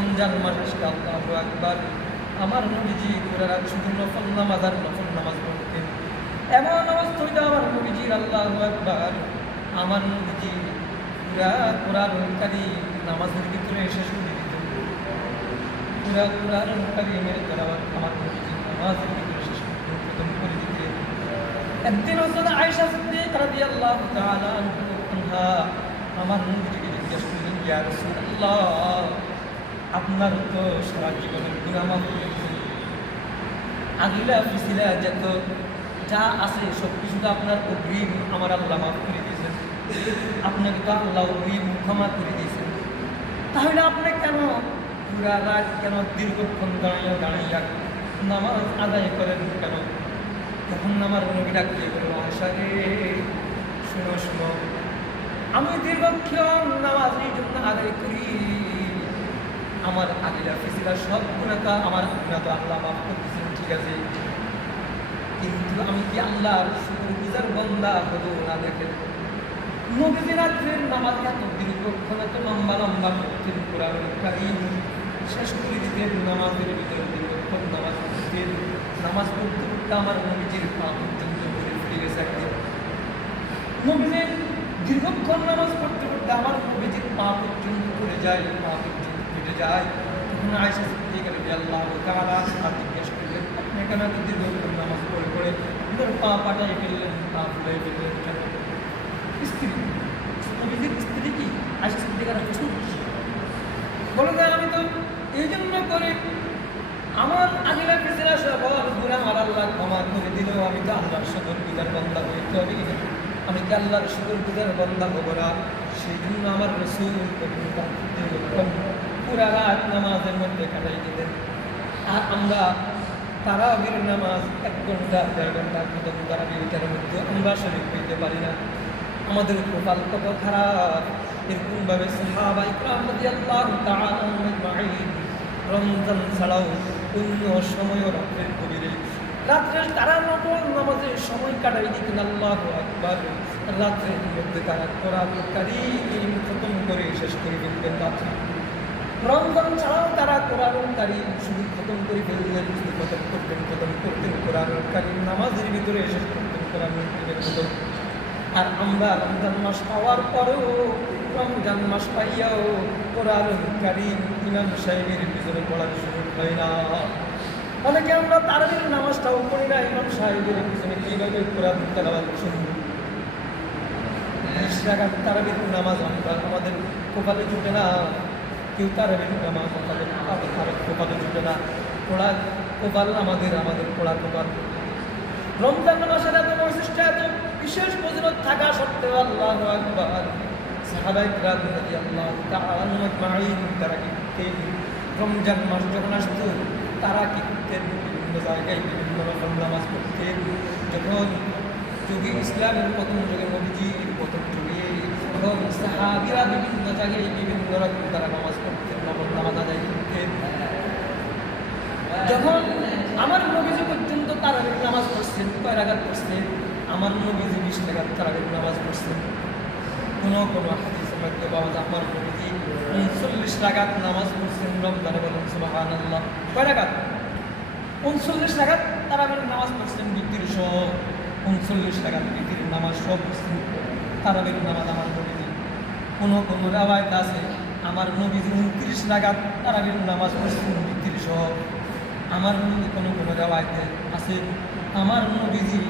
রমজান মাস আল্লাহু আকবার। আমার নবীজি রাত শুধু নফল নামাজ আর নফল নামাজ পড়তেন। এমন অবস্থা আমার নবীজির আল্লাহ একবার আমার নবীজি পুরা কোরআন নামাজের ভিতরে শেষ করে দিত। পুরা কোরআন তেলাওয়াত আমার নবীজি নামাজের ভিতরে শেষ দিত, করে দিতে। একদিন হজরত আয়েশা সিদ্দিক রাদিয়াল্লাহু তাআলা আমার নবীজিকে জিজ্ঞেস করলেন ইয়া রাসূলুল্লাহ আপনার তো সারা জীবনের দিয়েছেন। আগিলা পিছিলা যত, যা আছে সব কিছু তো আপনার অগ্রিম আমার আল্লাহ মাফ করে দিয়েছেন। আপনাকে তো আল্লাহ অগ্রিম ক্ষমা করে দিয়েছেন। তাহলে আপনি কেন পুরা রাত কেন দীর্ঘক্ষণ দাঁড়িয়ে দাঁড়িয়ে নামাজ আদায় করেন কেন? তখন আমার নবী ডাকতে বলল আশা রে শুনো শুনো। আমি দীর্ঘক্ষণ নামাজ এই জন্য আদায় করি। আমার আগেরা ফিসিরা সব গুণাতা আমার গুণাতা আল্লাহ মাফ করতেছেন, ঠিক আছে? কিন্তু আমি কি আল্লাহর শুকুর গুজার বন্দা হব না দেখেন? নবীজি রাত্রের নামাজ এত দীর্ঘক্ষণ এত লম্বা লম্বা করতেন কোরআন কারিম শেষ করে দিতেন, নামাজের ভিতরে দীর্ঘক্ষণ নামাজ পড়তেন। নামাজ পড়তে পড়তে আমার নবীজির পা পর্যন্ত ঘুরে ফিরে গেছে একদিন। নবীজির দীর্ঘক্ষণ নামাজ পড়তে পড়তে আমার নবীজির পা পর্যন্ত করে যায়, পা ফিরে যায়। তখন আয়সা সিদ্দিক আল্লাহ তাআলা আর জিজ্ঞেস করলেন, আপনি কেন এত দীর্ঘক্ষণ নামাজ পড়ে পড়ে আপনার পা পাটাই ফেললেন? পা ফুলাই ফেললেন স্ত্রী স্ত্রী কি? আয়সা সিদ্দিকার বলে যায় আমি তো এই জন্য করি আমার আগেরা পিছনে সব গুণা আমার আল্লাহ ক্ষমা করে দিল, আমি তো আল্লাহর সকল পূজার বন্ধা হইতে হবে আমি কি আল্লাহর সকল পূজার বন্ধা হব না? সেই জন্য আমার রসুল পুরা রাত নামাজের মধ্যে কাটাই দিতেন আর আমরা তারাবির নামাজ এক ঘণ্টা, দেড় ঘণ্টা খতম তারাবিটার মধ্যে আমরা শরীর পেতে পারি না। আমাদের কপাল কত খারাপ। এরকমভাবে রমজান ছাড়াও অন্য সময়ও রাত্রের গভীরে। রাত্রের তারা নকল নামাজের সময় কাটাই দিতেন আল্লাহু আকবার। রাত্রের মধ্যে তারা কোরআন কারীম খতম করে শেষ করে ফেলতেন রাত্রে। রমজান ছাড়াও তারা কোরআন কারিম শুধু খতম করে ফেললেন শুধু খতম করতেন খতম করতেন কোরআন কারিম নামাজের ভিতরে শেষ করতেন, কোরআন কারিমের খতম আর আমরা রমজান মাস পাওয়ার পরেও, রমজান মাস পাইয়াও কোরআন কারিম ইমাম সাহেবের ভিতরে পড়ার সুযোগ হয় না। অনেকে আমরা তারাবির নামাজটাও পড়ি না, ইমাম সাহেবের পিছনে কীভাবে কোরআন তেলাবাদ শুনব? বিশ রাখার তারাবির নামাজ আমরা আমাদের কপালে জুটে না। আমাদের আমাদের কপালে জুটে না পড়া কপাল আমাদের আমাদের পড়া কপাল। রমজান মাসের এত বৈশিষ্ট্য, এত বিশেষ ফজিলত থাকা সত্ত্বেও আল্লাহ আকবার। সাহাবাই তাআলা আজমাইন, তারা কি করতেন রমজান মাস যখন আসতো, তারা কি করতেন বিভিন্ন জায়গায় বিভিন্ন রকম নামাজ পড়তেন যখন যুগে ইসলামের প্রথম যুগে নবীজির, প্রথম যুগে তখন সাহাবিরা বিভিন্ন জায়গায় বিভিন্ন রকম তারা নামাজ যখন আমার পর্যন্ত তারাবির নামাজ কয় রাগাত পড়ছেন আমার নবীজি বিশ তারাবির নামাজ পড়ছেন কোনো কোনো আমার উনচল্লিশ রাগাত নামাজ পড়ছেন রমজানে বলেন আল্লাহ কয় রাগাত উনচল্লিশ রাগাত তারাবির নামাজ পড়ছেন বিক্রির সহ। উনচল্লিশ রাগাত বিক্রির নামাজ সব পড়ছেন তারাবির নামাজ আমার নবীজি কোনো কোনো আছে? আমার নবীজি উনত্রিশ রাগাত তারাবির নামাজ পড়ছেন সহ আমার নবী কোনো কোনো রেওয়ায়তে আছে আমার নবীজি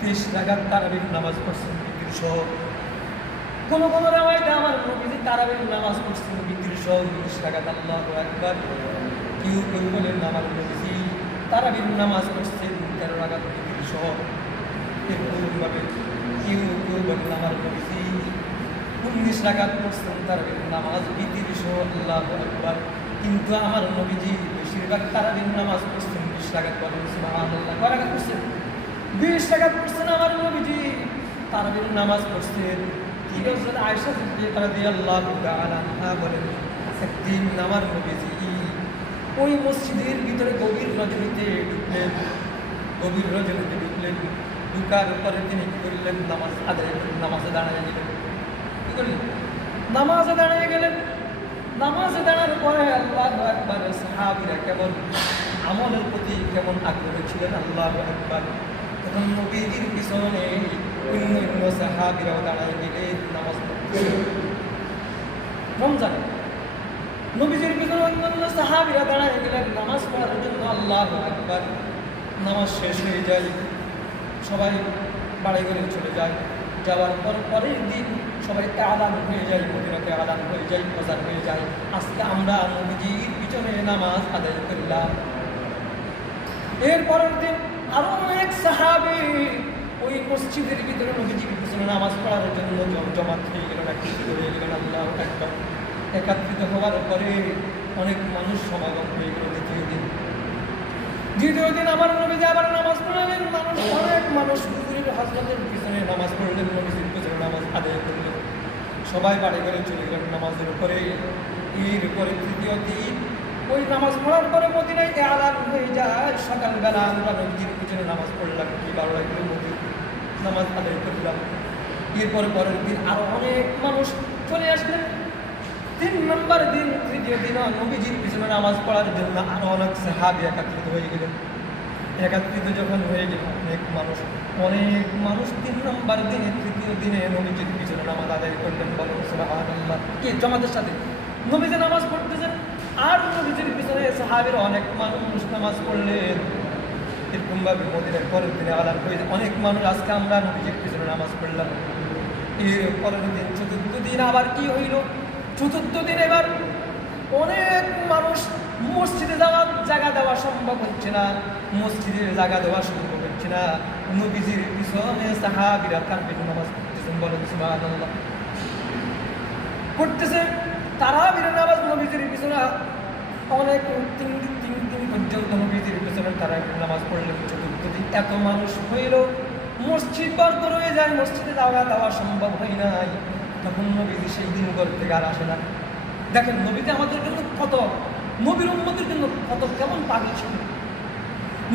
তেইশ রাগাত তারাবির নামাজ পড়ছেন সহ কোনো কোনো রেওয়ায়তে আমার নবীজি তারাবির নামাজ পড়ছেন সহ উনিশ রাগাত আল্লাহ একবার কেউ কেউ বলেন আমার নবীজি তারাবির নামাজ পড়ছেন, তেরো বিক্রির সহ এরকমভাবে কেউ কেউ বলেন আমার নবীজি উনিশ রাগাত পড়ছেন তারাবির নামাজ সহ আল্লাহ একবার কিন্তু আমার নবীজি বেশিরভাগ তারাবির নামাজ পড়ছেন বিশ রাগাত বলেন সুবহানাল্লাহ। কয় পড়ছেন? বিশ রাগাত পড়ছেন আমার নবীজি। তারাবির নামাজ পড়ছেন। রাদিয়াল্লাহু তাআলা আনহা বলেন ওই মসজিদের ভিতরে গভীর ঢুকলেন। গভীর ঢুকলেন। ঢুকার পরে তিনি কি করলেন? নামাজ আদায় নামাজে দাঁড়িয়ে গেলেন। কি করলেন নামাজে দাঁড়িয়ে গেলেন নামাজে দাঁড়ার পরে আল্লাহ একবার সাহাবিরা কেমন আমলের প্রতি কেমন আগ্রহী ছিলেন? আল্লাহ একবার তখন নবীজির পিছনে অন্য অন্য সাহাবিরাও দাঁড়ায় গেলে নামাজ রমজান। নবীজির পিছনে অন্যান্য সাহাবিরা দাঁড়ায় গেলেন নামাজ পড়ার জন্য আল্লাহ একবার নামাজ শেষ হয়ে যায়। সবাই বাড়ি ঘরে চলে যায়। যাওয়ার পর পরের দিন সবাই আলান হয়ে যায়, মদিনাতে আলান হয়ে যায় প্রচার হয়ে যায়। আজকে আমরা নবীজির পিছনে নামাজ আদায় করলাম। এর পরের দিন আরও অনেক সাহাবি ওই মসজিদের ভিতরে নবীজির পিছনে নামাজ পড়ার জন্য জম- জমাত হয়ে গেলেন একত্রিত হয়ে গেলেন আল্লাহ একবার একাত্রিত হওয়ার পরে অনেক মানুষ সমাগম হয়ে গেল দ্বিতীয় দিন। দ্বিতীয় দিন আমার নবীজি আবার নামাজ পড়লেন, মানুষ, অনেক মানুষ হুজুরের হাজরাতের পিছনে নামাজ পড়লেন নবীজির পিছনে নামাজ আদায় করলেন। সবাই বাড়ি ঘরে চলে গেলেন নামাজের উপরে। ঈদ পরে তৃতীয় দিন। ওই নামাজ পড়ার পরে মদিনায় আলান হয়ে যায়। সকালবেলা আমরা নবীজির পিছনে নামাজ পড়লাম। কি ভালো লাগল? নদীর নামাজ আদায় করলাম। এরপরে পরের দিন আরও অনেক মানুষ চলে আসলেন তিন নম্বর দিন, তৃতীয় দিন নবীজির পিছনে নামাজ পড়ার জন্য আরও অনেক সাহাবি একত্রিত হয়ে গেলেন। একত্রিত যখন হয়ে গেল, অনেক মানুষ অনেক মানুষ তিন নম্বর দিনে, তৃতীয় দিনে নবীজির পিছনে নামাজ আদায় করলেন কি? জমাতের সাথে। নবীজি নামাজ পড়তেছেন, আর নবীজির পিছনে সাহাবের অনেক মানুষ নামাজ পড়লেন। এরকমভাবে মদিনের পরের দিনে আলাপ যায়। অনেক মানুষ, আজকে আমরা নবীজির পিছনে নামাজ পড়লাম। এর পরের দিন চতুর্থ দিন আবার কি হইল? চতুর্থ দিন এবার অনেক মানুষ মসজিদে যাওয়ার জায়গা দেওয়া সম্ভব হচ্ছে না, মসজিদের জায়গা দেওয়া সম্ভব হচ্ছে না। নবীজির পিছনে সাহাবিরা পিছনে নামাজ পড়তেছে তারা বিনা নামাজ নবীজির পিছনে, অনেক তিন দিন তিন দিন পর্যন্ত নবীজির পিছনে তারা নামাজ পড়লেন দিন এত মানুষ হইল, মসজিদ বর্গ রয়ে যায়, মসজিদে যাওয়া দেওয়া সম্ভব হয় নাই। তখন নবীজি সেই দিন ঘর থেকে আর আসে না। দেখেন নবীজি আমাদের জন্য কত, নবীর উন্মতির জন্য কত কেমন পাগল ছিল।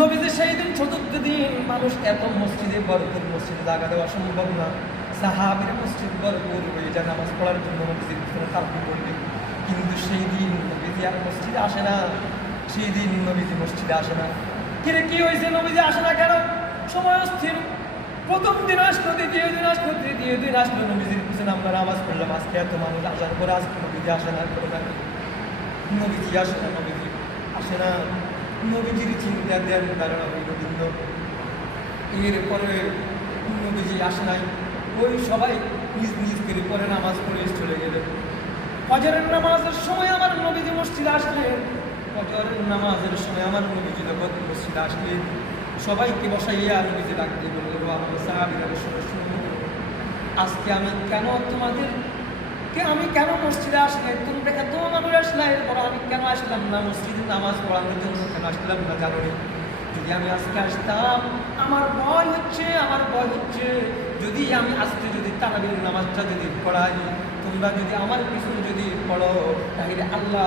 নবীজি সেই দিন চতুর্থ দিন মানুষ এত মসজিদে বরপুর মসজিদে জায়গা দেওয়া সম্ভব না। সাহাবির মসজিদ বরপুর হয়ে যায়, নামাজ পড়ার জন্য মসজিদ পিছনে তারপি করবে কিন্তু সেই দিন নবীজি আর মসজিদে আসে না। সেই দিন নবীজি মসজিদে আসে না। কিরে কি হয়েছে? নবীজি আসে না কেন? সময় স্থির প্রথম দিন আসলো, দ্বিতীয় দিন আসলো, তৃতীয় দিন আসলো পিছনে আমরা নামাজ পড়লাম, আজকে এত মানুষ আসার পরে আজকে নবীজি আসে না করে না নবীজি আসে না, নবীজি আসে না। নবীজির চিন্তা দেন ধারণা হইল ভিন্ন। এরপরে নবীজি আসে নাই। ওই সবাই নিজ নিজ করে পরে নামাজ পড়ে চলে গেলেন ফজরের নামাজের সময় আমার নবীজি মসজিদে আসলেন ফজরের নামাজের সময় আমার নবীজি যখন মসজিদে আসলেন সবাইকে বসাইয়া নবীজি দিয়ে বলল আমার সাহাবিরা সবাই শুনব আজকে আমি কেন তোমাদের কে আমি কেন মসজিদে আসলে তোমরা এত মানুষ আসলে এরপর আমি কেন আসলাম না? মসজিদে নামাজ পড়ানোর জন্য কেন আসলাম না? জানো যদি আমি আজকে আসতাম, আমার ভয় হচ্ছে, আমার ভয় হচ্ছে। যদি আমি আজকে যদি তারাবির নামাজটা যদি পড়াই, তোমরা যদি আমার পিছনে যদি পড়ো, তাহলে আল্লাহ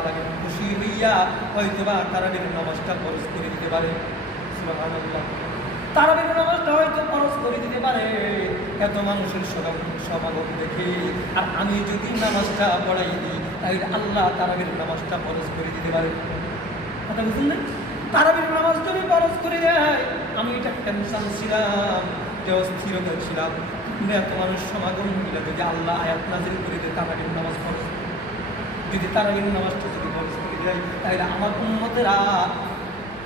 আলাকে খুশি হইয়া হয়তো বা তারাবির নামাজটা খরচ করে দিতে পারে। সুবহানাল্লাহ তারাবির নামাজটা হয়তো খরচ করে দিতে পারে। এত মানুষের সমাগম দেখে আর আমি যদি নামাজটা পড়াই দিই, তাহলে আল্লাহ তারাবির নামাজটা খরচ করে দিতে পারে। কথা বুঝুন না? তারাবির নামাজ যদি খরচ করে দেয়, আমি এটা টেনশন ছিলাম অস্থিরতা ছিলাম। এত মানুষ সমাগম হইলে যদি আল্লাহ আয়াত নাজিল করে দেয় তারাবির নামাজ খরচ যদি তারাবির নামাজটা যদি খরচ করে দেয়, তাহলে আমার উন্মতেরা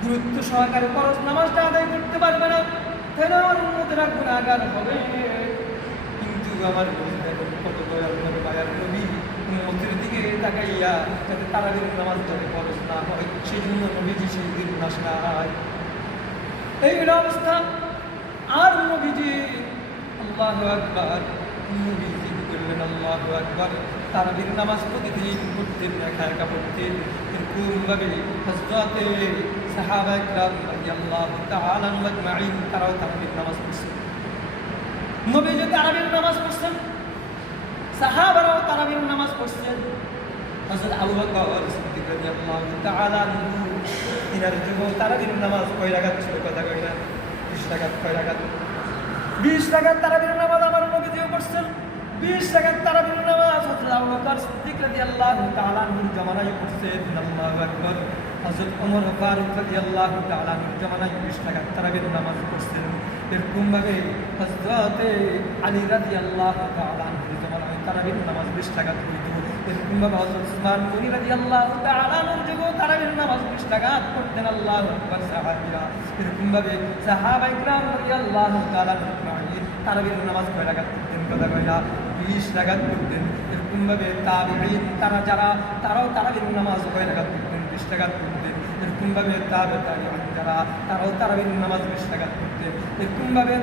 গুরুত্ব সহকারে খরচ নামাজটা আদায় করতে পারবে না তাহলে আমার উন্মতেরা গুণাগার হবে। কিন্তু আমার কত দয়াল নবী মায়ার নবী উন্মতের দিকে তাকাইয়া যাতে তারাবির নামাজ যাতে খরচ না হয় সেই জন্য নবীজি সেই দিন নাশ নাই এই হলো অবস্থা। আর নবীজি, আল্লাহ আকবার, নবীজি করলেন? আল্লাহ আকবার। তারাবির নামাজ প্রতিদিন পড়তেন একা একা পড়তেন এরকমভাবে হজরতে সাহাবা ইকরাম রাদিয়াল্লাহু তাআলা আজমাইন, তারাও তারাবির নামাজ পড়ছেন নবীজি তারাবির নামাজ পড়ছেন, সাহাবারাও তারাবির নামাজ পড়ছেন। হযরত আবু বকর সিদ্দিক রাদিয়াল্লাহু তাআলা তিনার যুগ তারাবির নামাজ কয় রাকাত ছিল কথা কয় না? 20 রাকাত, কয় রাকাত? 20 রাকাত তারাবির নামাজ আমার নবীজিও পড়ছেন। 20 রাকাত তারাবির নামাজ হযরত আবু বকর সিদ্দিক রাদিয়াল্লাহু তাআলা আনহুর জামানায় পড়ছেন। আল্লাহু আকবার। হজরত অমর ফারুক আল্লাহ তালাহুর বিশ টাকা তারাবের নামাজ পড়ছিলেন। এরকমভাবে হজরতে আলী রাজি আল্লাহ তালাহুর তারাবের নামাজ বিশ টাকা এরকমভাবে হজরত উসমান গনি রাজি আল্লাহ নামাজ আল্লাহ এরকমভাবে সাহাবাই নামাজ কয় কথা বিশ এরকমভাবে তারা যারা, তারাও তারাবির নামাজ কয় রাখাত করতেন বিশ রাকাত পড়তেন এরকমভাবে তাবে তাবিঈন যারা, তারাও তারাবির নামাজ বিশ রাকাত পড়তেন এরকমভাবে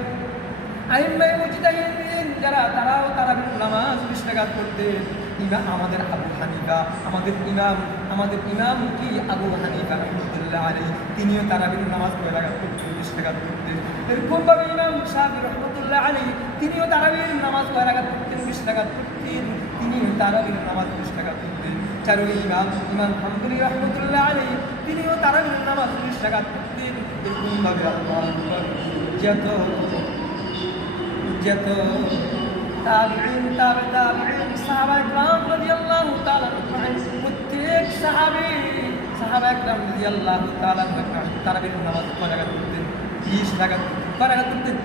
আইম্মাই মুজতাহিদিন যারা, তারাও তারাবির নামাজ বিশ রাকাত পড়তেন ইমাম আমাদের আবু হানিফা, আমাদের ইমাম আমাদের ইমাম কি? আবু হানিফা রহমতুল্লাহ আলী তিনিও তারাবির নামাজ কয় রাকাত পড়তেন বিশ রাকাত পড়তেন এরকমভাবে ইমাম শাহি রহমতুল্লাহ আলী তিনিও তারাবির নামাজ কয় রাকাত পড়তেন বিশ রাকাত পড়তেন তিনিও তারাবির নামাজ বিশ রাকাত পড়তেন চারুই ইমাম ইমাম হামদুলি রহমতুল্লাহ আলী তিনিও তারাবির নামাজ বিশ রাকাত পড়তেন এরকমভাবে যত যত তাবিঈন তাবে তাবিঈন সাহাবা ইকরাম রাদিয়াল্লাহু তাআলা প্রত্যেক সাহাবী সাহাবা ইকরাম রাদিয়াল্লাহু তাআলা তারাবির নামাজ কয় পড়তেন 20 রাকাত কয় পড়তেন।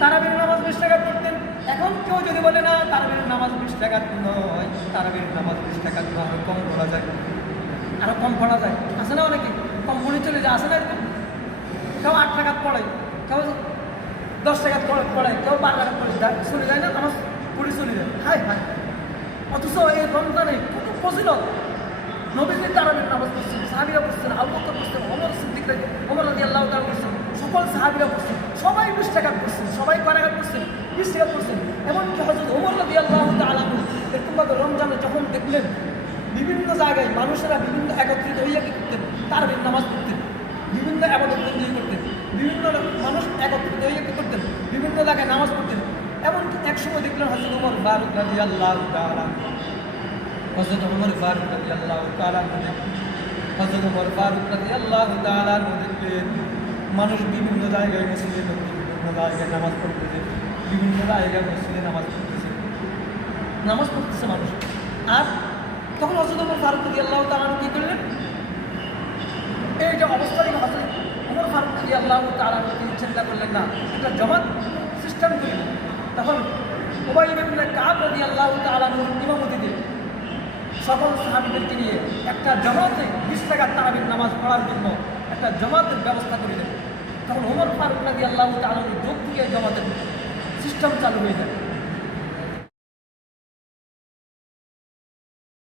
তারাবির নামাজ বিশ টাকা পড়তেন। এখন কেউ যদি বলে, না, তারাবির নামাজ 20 রাকাত নয়, তারাবির নামাজ 20 রাকাত নয়, আরও কম করা যায়। আরও কম পড়া যায়। আছে না অনেকে? কম পড়ে চলে যায়। আছে না এরকম? কেউ আট টাকাত পড়ে, কেউ দশ টাকা পড়ে কেউ বারো টাকা পড়ে। যায় চলে যায় না, নামাজ পড়ে চলে যায়। হাই হাই অথচ এই রমজানে কত ফজিলত। নবীদের তারাবির নামাজ পড়ছেন, সাহাবিরা পড়ছেন, আবু বকর পড়ছেন, ওমর সিদ্দিক ওমর রাজি আল্লাহ তাআলা পড়ছেন। সকল সাহাবিরা পড়ছেন সবাই বিশ টাকা পড়ছেন সবাই টাকা পড়ছেন বিশ টাকা পড়ছেন এমনকি হজরত ওমর রাজি আল্লাহ তাআলা এরকমভাবে রমজানে যখন দেখলেন, বিভিন্ন জায়গায় মানুষেরা বিভিন্ন একত্রিত হইয়া কি করতেন? তারাবির নামাজ পড়তেন। বিভিন্ন আবাদত বন্দী করতেন। বিভিন্ন মানুষ একত্রিত হয়ে কি করতেন? বিভিন্ন জায়গায় নামাজ পড়তেন। এমনকি এক সময় দেখলেন হজরত উমর ফারুক রাজি আল্লাহ হজরত উমর ফারুক রাজি আল্লাহ হজরত উমর ফারুক রাজি আল্লাহ দেখলেন। মানুষ বিভিন্ন জায়গায় মসজিদে বিভিন্ন জায়গায় নামাজ পড়তেছে, বিভিন্ন জায়গায় মসজিদে নামাজ পড়তেছে। নামাজ পড়তেছে মানুষ। আর তখন উমর ফারুক আল্লাহ তালা কি করলেন? এই যে অবস্থায় হজরত উমর ফারুক আল্লাহ তালা তিনি চিন্তা করলেন, না একটা জমাত সিস্টেম করলেন তখন ওবাই ইবনে কাব রাজি আল্লাহ তালা ইমামতি দিলেন। সকল সাহাবিদেরকে নিয়ে একটা জমাতে বিশ টাকার তারাবির নামাজ পড়ার জন্য একটা জমাতের ব্যবস্থা করিলেন তখন ওমর ফারুক রাজি আল্লাহ তালা যোগ দিয়ে জমাতের সিস্টেম চালু হয়ে যায়।